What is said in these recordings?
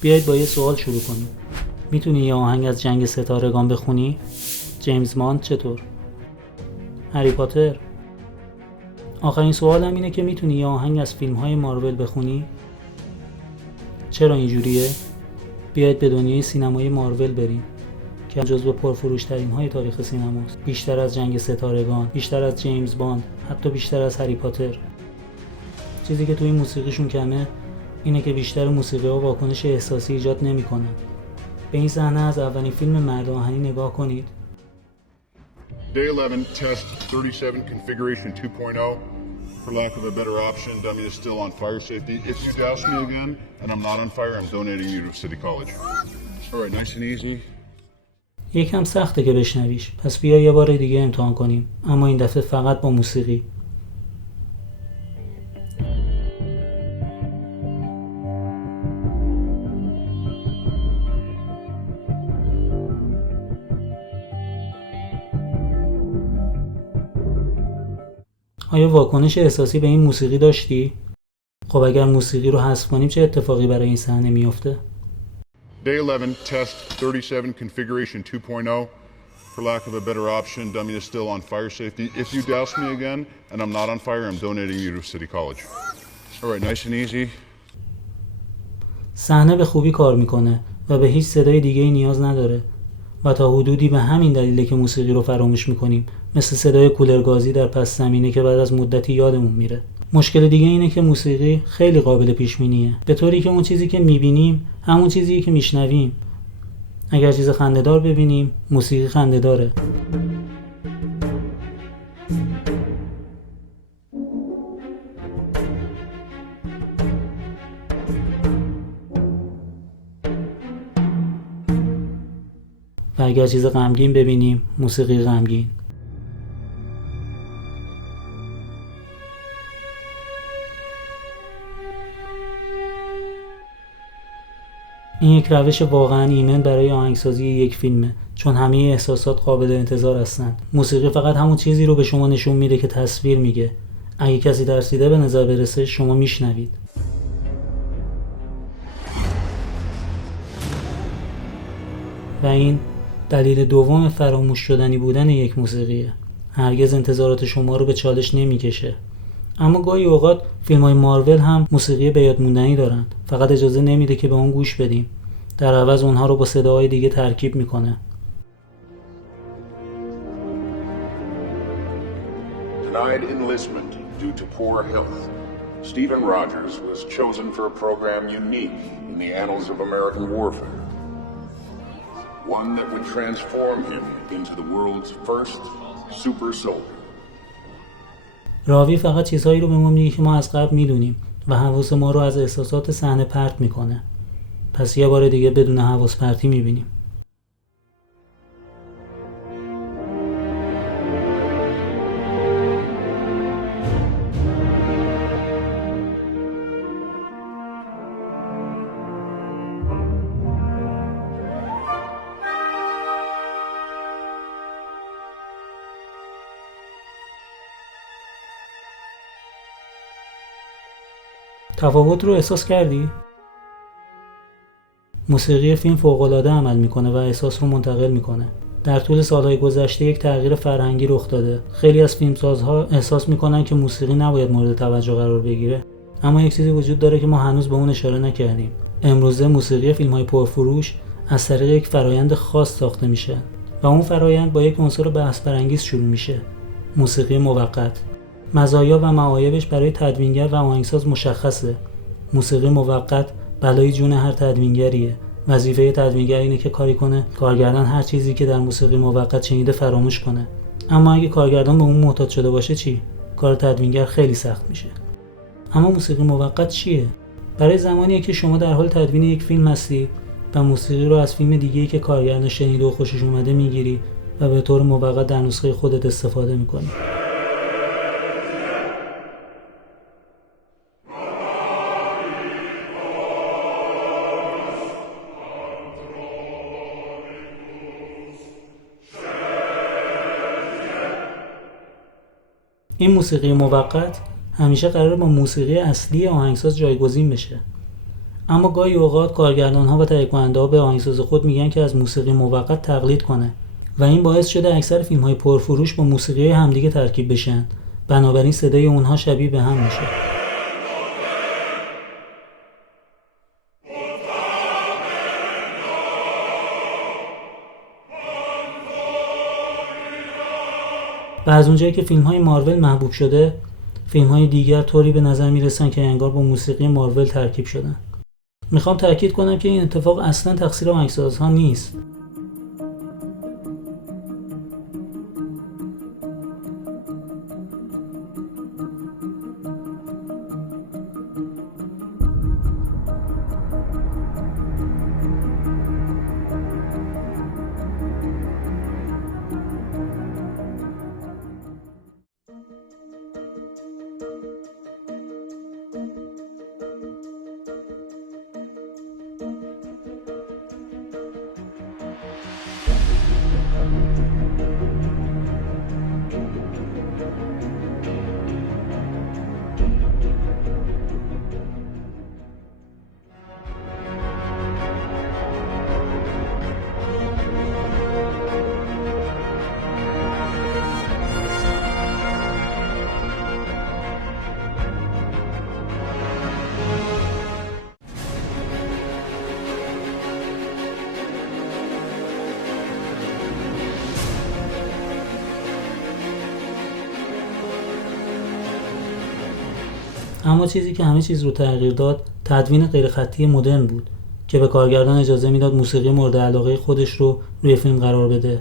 بیایید با یه سوال شروع کنیم. میتونی یه آهنگ از جنگ ستارگان بخونی؟ جیمز باند چطور؟ هری پاتر؟ آخرین سوالم اینه که میتونی یه آهنگ از فیلم‌های مارول بخونی؟ چرا اینجوریه؟ بیایید به دنیای سینمای مارول بریم که جزو پرفروش‌ترین های تاریخ سینماست. بیشتر از جنگ ستارگان، بیشتر از جیمز باند، حتی بیشتر از هری پاتر. چیزی که توی این موسیقیشون کمه اینه که بیشتر موسیقی‌ها واکنش احساسی ایجاد نمی‌کنن. به این صحنه از اولین فیلم مرد آهنی نگاه کنید. Day 11, test 37, configuration 2.0. For lack of a better option, dummy is still on fire safety. If you douse me again and I'm not on fire, I'm donating you to City College. All right, nice and easy. یکم سخته که بشنویش، پس بیا یه بار دیگه امتحان کنیم، اما این دفعه فقط با موسیقی. آیا واکنش احساسی به این موسیقی داشتی؟ خب اگر موسیقی رو حذف کنیم چه اتفاقی برای این صحنه میفته؟ Day 11, test 37, configuration 2.0. For lack of a better option, dummy is still on fire safety. If you douse me again and I'm not on fire, I'm donating you to City College. All right, nice and easy. صحنه به خوبی کار میکنه و به هیچ صدای دیگه‌ای نیاز نداره و تا حدودی به همین دلیله که موسیقی رو فراموش میکنیم، مثل صدای کولر گازی در پس زمینه که بعد از مدتی یادمون میره. مشکل دیگه اینه که موسیقی خیلی قابل پیش بینیه، به طوری که اون چیزی که میبینیم همون چیزیه که میشنویم. اگر چیز خنده‌دار ببینیم، موسیقی خنده‌داره. و اگر چیز غمگین ببینیم، موسیقی غمگین. این یک روش واقعا ایمن برای آهنگسازی یک فیلمه، چون همه احساسات قابل انتظار هستند. موسیقی فقط همون چیزی رو به شما نشون میده که تصویر میگه. اگه کسی ترسیده به نظر برسه، شما میشنوید. و این دلیل دوم فراموش شدنی بودن یک موسیقیه. هرگز انتظارات شما رو به چالش نمیکشه. اما گاهی اوقات فیلم‌های مارول هم موسیقی به یاد موندنی دارن، فقط اجازه نمیده که به اون گوش بدیم. در عوض اونها رو با صداهای دیگه ترکیب میکنه. Denied enlistment due to poor health. Stephen Rogers was chosen for a program unique in the annals of American warfare. One that would transform him into the world's first super soldier. راوی فقط چیزهایی رو به ما میگه که ما از قبل میدونیم و حواس ما رو از احساسات صحنه پرت میکنه. پس یه بار دیگه بدون حواس پرتی میبینیم. تفاوت رو احساس کردی؟ موسیقی فیلم فوق‌العاده عمل میکنه و احساس رو منتقل میکنه. در طول سالهای گذشته یک تغییر فرهنگی رخ داده. خیلی از فیلمسازها احساس میکنن که موسیقی نباید مورد توجه قرار بگیره، اما یک چیزی وجود داره که ما هنوز به اون اشاره نکردیم. امروزه موسیقی فیلم‌های پرفروش از طریق یک فرایند خاص ساخته میشه و اون فرایند با یک عنصر بحث برانگیز شروع میشه: موسیقی موقت. مزایا و معایبش برای تدوینگر و آهنگساز مشخصه. موسیقی موقت بلای جون هر تدوینگریه. وظیفه تدوینگر اینه که کاری کنه کارگردان هر چیزی که در موسیقی موقت شنیده فراموش کنه. اما اگه کارگردان به اون معتاد شده باشه چی؟ کار تدوینگر خیلی سخت میشه. اما موسیقی موقت چیه؟ برای زمانیه که شما در حال تدوین یک فیلم هستی و موسیقی رو از فیلم دیگه‌ای که کارگردان شنیده و خوشش اومده میگیری و به طور موقت در نسخه خودت استفاده میکنی. این موسیقی موقت همیشه قراره با موسیقی اصلی آهنگساز جایگزین بشه. اما گاهی اوقات کارگردان‌ها و تهیه کننده‌ها به آهنگساز خود میگن که از موسیقی موقت تقلید کنه و این باعث شده اکثر فیلم‌های پرفروش با موسیقی همدیگه ترکیب بشن. بنابراین صدای اونها شبیه به هم میشه. و از اونجایی که فیلم‌های مارول محبوب شده، فیلم‌های دیگر طوری به نظر میرسن که انگار با موسیقی مارول ترکیب شدن. میخوام تاکید کنم که این اتفاق اصلا تقصیر آهنگسازها نیست. اما چیزی که همه چیز رو تغییر داد تدوین غیرخطی مدرن بود که به کارگردان اجازه میداد موسیقی مورد علاقه خودش رو روی فیلم قرار بده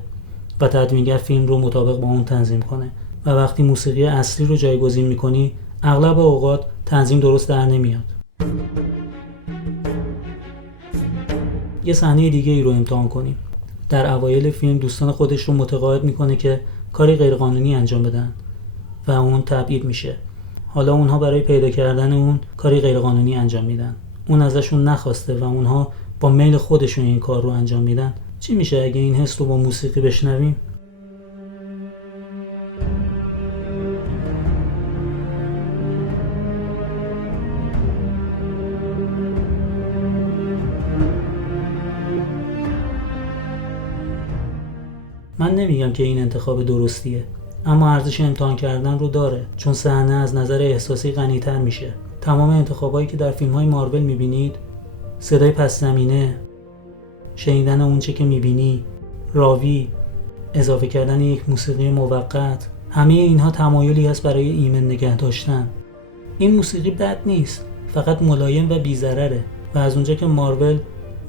و تدوینگر فیلم رو مطابق با اون تنظیم کنه. و وقتی موسیقی اصلی رو جایگزین میکنی اغلب اوقات تنظیم درست در نمیاد. یه صحنه دیگه ای رو امتحان کنیم. در اوایل فیلم دوستان خودش رو متقاعد میکنه که کاری غیرقانونی انجام بدن و اون تبعید میشه. حالا اونها برای پیدا کردن اون کاری غیرقانونی انجام میدن. اون ازشون نخواسته و اونها با میل خودشون این کار رو انجام میدن. چی میشه اگه این حس رو با موسیقی بشنویم؟ من نمیگم که این انتخاب درستیه، اما ارزش امتحان کردن رو داره، چون صحنه از نظر احساسی غنی‌تر میشه. تمام انتخابایی که در فیلم‌های مارول میبینید، صدای پس زمینه، شنیدن اونچه که میبینی، راوی، اضافه کردن یک موسیقی موقت، همه اینها تمایلی هست برای ایمن نگه داشتن. این موسیقی بد نیست، فقط ملایم و بی‌ضرره و از اونجا که مارول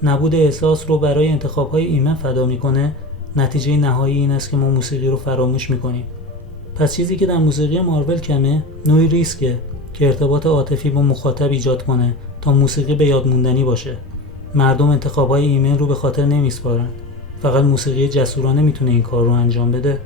نبود احساس رو برای انتخاب‌های ایمن فدا میکنه، نتیجه نهایی این است که ما موسیقی رو فراموش میکنیم. پس چیزی که در موسیقی مارول کمه، نوعی ریسکه که ارتباط عاطفی با مخاطب ایجاد کنه تا موسیقی به یاد موندنی باشه. مردم انتخاب‌های ایمن رو به خاطر نمیسپارن. فقط موسیقی جسورانه میتونه این کار رو انجام بده.